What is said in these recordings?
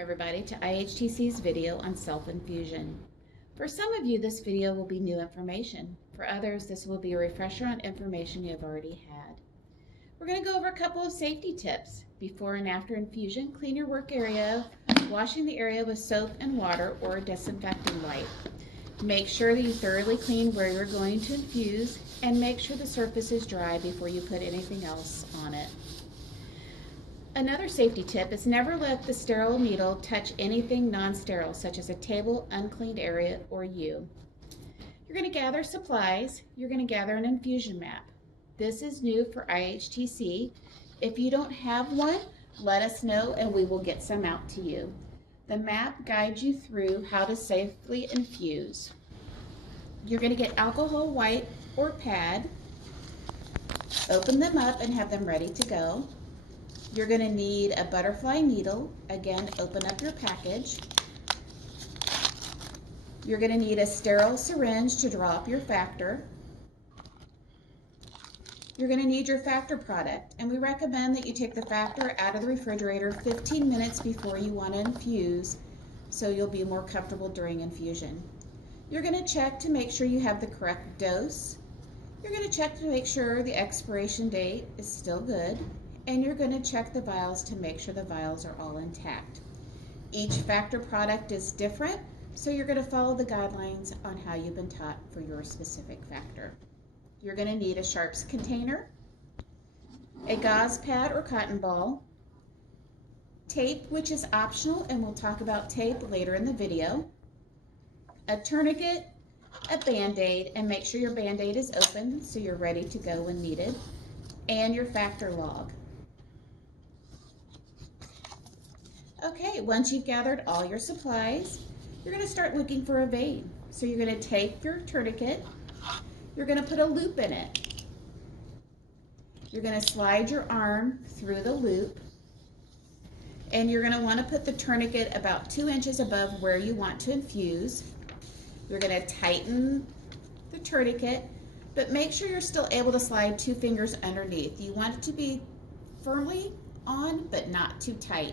everybody to IHTC's video on self-infusion. For some of you, this video will be new information. For others, this will be a refresher on information you have already had. We're going to go over a couple of safety tips. Before and after infusion, clean your work area, washing the area with soap and water or a disinfecting wipe. Make sure that you thoroughly clean where you're going to infuse and make sure the surface is dry before you put anything else on it. Another safety tip is never let the sterile needle touch anything non-sterile, such as a table, uncleaned area, or you. You're going to gather supplies. You're going to gather an infusion map. This is new for IHTC. If you don't have one, let us know and we will get some out to you. The map guides you through how to safely infuse. You're going to get alcohol wipe or pad. Open them up and have them ready to go. You're going to need a butterfly needle. Again, open up your package. You're going to need a sterile syringe to draw up your factor. You're going to need your factor product, and we recommend that you take the factor out of the refrigerator 15 minutes before you want to infuse, so you'll be more comfortable during infusion. You're going to check to make sure you have the correct dose. You're going to check to make sure the expiration date is still good. And you're going to check the vials to make sure the vials are all intact. Each factor product is different, so you're going to follow the guidelines on how you've been taught for your specific factor. You're going to need a sharps container, a gauze pad or cotton ball, tape, which is optional, and we'll talk about tape later in the video, a tourniquet, a Band-Aid, and make sure your Band-Aid is open so you're ready to go when needed, and your factor log. Okay, once you've gathered all your supplies, you're going to start looking for a vein. So you're going to take your tourniquet, you're going to put a loop in it. You're going to slide your arm through the loop, and you're going to want to put the tourniquet about 2 inches above where you want to infuse. You're going to tighten the tourniquet, but make sure you're still able to slide 2 fingers underneath. You want it to be firmly on, but not too tight.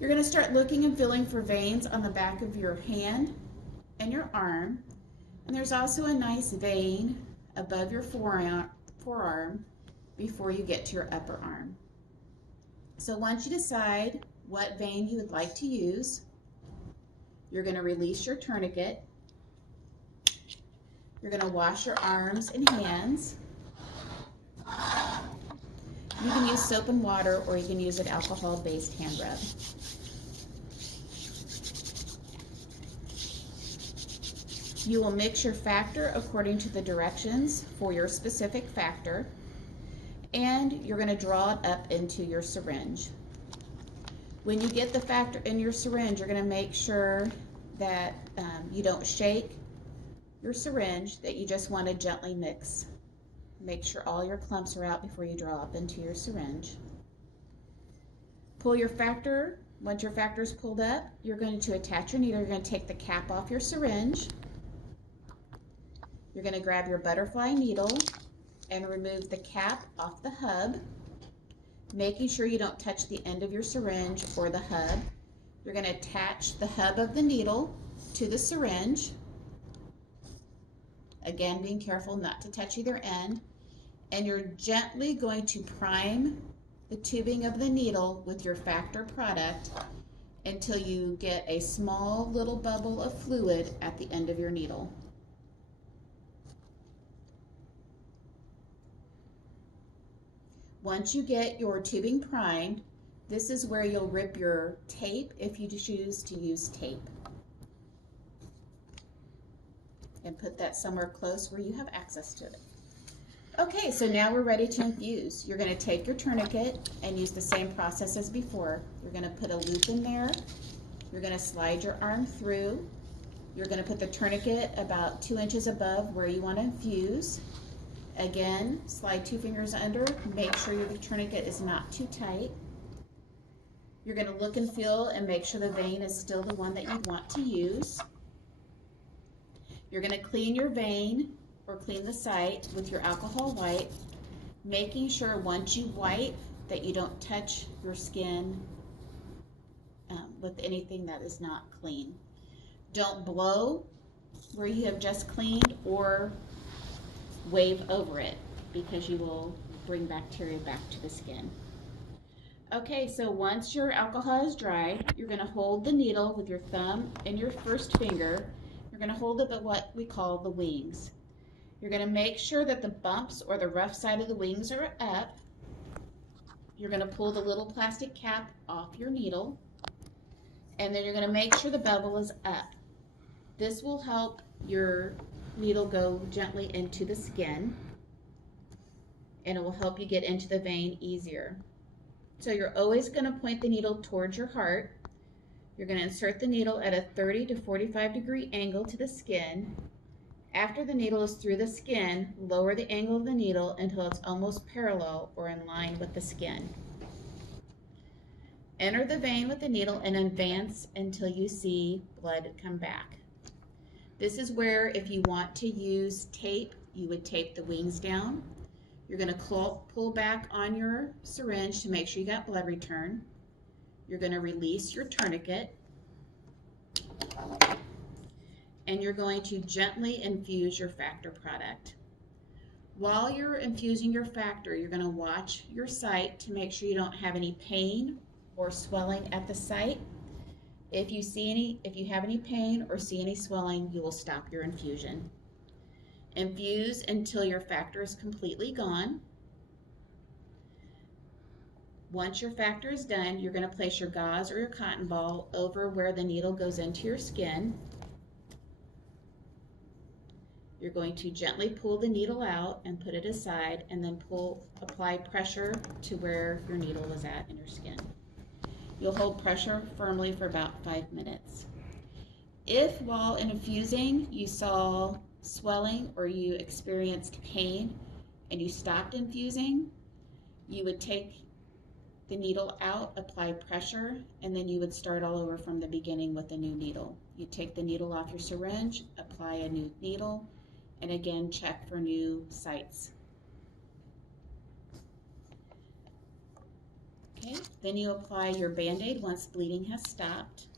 You're going to start looking and feeling for veins on the back of your hand and your arm. And there's also a nice vein above your forearm before you get to your upper arm. So once you decide what vein you would like to use, you're going to release your tourniquet. You're going to wash your arms and hands. You can use soap and water, or you can use an alcohol-based hand rub. You will mix your factor according to the directions for your specific factor, and you're going to draw it up into your syringe. When you get the factor in your syringe, you're going to make sure that you don't shake your syringe, that you just want to gently mix. Make sure all your clumps are out before you draw up into your syringe. Pull your factor. Once your factor is pulled up, you're going to attach your needle. You're going to take the cap off your syringe. You're going to grab your butterfly needle and remove the cap off the hub, making sure you don't touch the end of your syringe or the hub. You're going to attach the hub of the needle to the syringe. Again, being careful not to touch either end. And you're gently going to prime the tubing of the needle with your factor product until you get a small little bubble of fluid at the end of your needle. Once you get your tubing primed, this is where you'll rip your tape if you choose to use tape. And put that somewhere close where you have access to it. Okay, so now we're ready to infuse. You're going to take your tourniquet and use the same process as before. You're going to put a loop in there. You're going to slide your arm through. You're going to put the tourniquet about 2 inches above where you want to infuse. Again, slide 2 fingers under. Make sure your tourniquet is not too tight. You're going to look and feel and make sure the vein is still the one that you want to use. You're going to clean your vein or clean the site with your alcohol wipe, making sure once you wipe that you don't touch your skin with anything that is not clean. Don't blow where you have just cleaned or wave over it because you will bring bacteria back to the skin. Okay, so once your alcohol is dry, you're going to hold the needle with your thumb and your first finger. You're going to hold it at what we call the wings. You're going to make sure that the bumps or the rough side of the wings are up. You're going to pull the little plastic cap off your needle, and then you're going to make sure the bevel is up. This will help your needle go gently into the skin, and it will help you get into the vein easier. So you're always going to point the needle towards your heart. You're going to insert the needle at a 30 to 45 degree angle to the skin. After the needle is through the skin, lower the angle of the needle until it's almost parallel or in line with the skin. Enter the vein with the needle and advance until you see blood come back. This is where, if you want to use tape, you would tape the wings down. You're going to pull back on your syringe to make sure you got blood return. You're going to release your tourniquet, and you're going to gently infuse your factor product. While you're infusing your factor, you're going to watch your site to make sure you don't have any pain or swelling at the site. If you have any pain or see any swelling, you will stop your infusion. Infuse until your factor is completely gone. Once your factor is done, you're going to place your gauze or your cotton ball over where the needle goes into your skin. You're going to gently pull the needle out and put it aside, and then apply pressure to where your needle was at in your skin. You'll hold pressure firmly for about 5 minutes. If while infusing you saw swelling or you experienced pain and you stopped infusing, you would take the needle out, apply pressure, and then you would start all over from the beginning with a new needle. You take the needle off your syringe, apply a new needle, and again check for new sites. Okay, then you apply your Band-Aid once bleeding has stopped.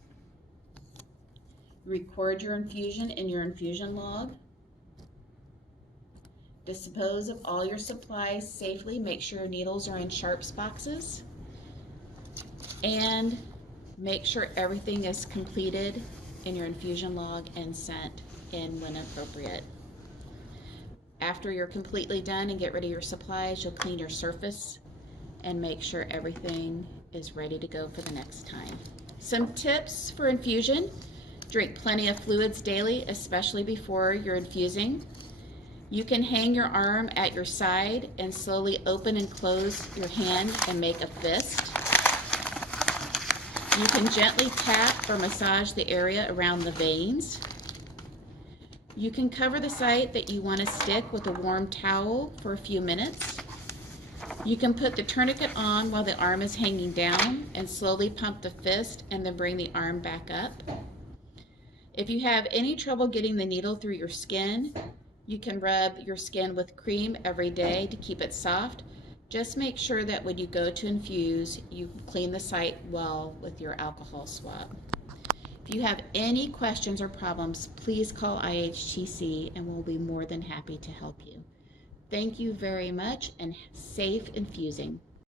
Record your infusion in your infusion log. Dispose of all your supplies safely. Make sure your needles are in sharps boxes. And make sure everything is completed in your infusion log and sent in when appropriate. After you're completely done and get rid of your supplies, you'll clean your surface and make sure everything is ready to go for the next time. Some tips for infusion: drink plenty of fluids daily, especially before you're infusing. You can hang your arm at your side and slowly open and close your hand and make a fist. You can gently tap or massage the area around the veins. You can cover the site that you want to stick with a warm towel for a few minutes. You can put the tourniquet on while the arm is hanging down and slowly pump the fist and then bring the arm back up. If you have any trouble getting the needle through your skin, you can rub your skin with cream every day to keep it soft. Just make sure that when you go to infuse, you clean the site well with your alcohol swab. If you have any questions or problems, please call IHTC and we'll be more than happy to help you. Thank you very much, and safe infusing.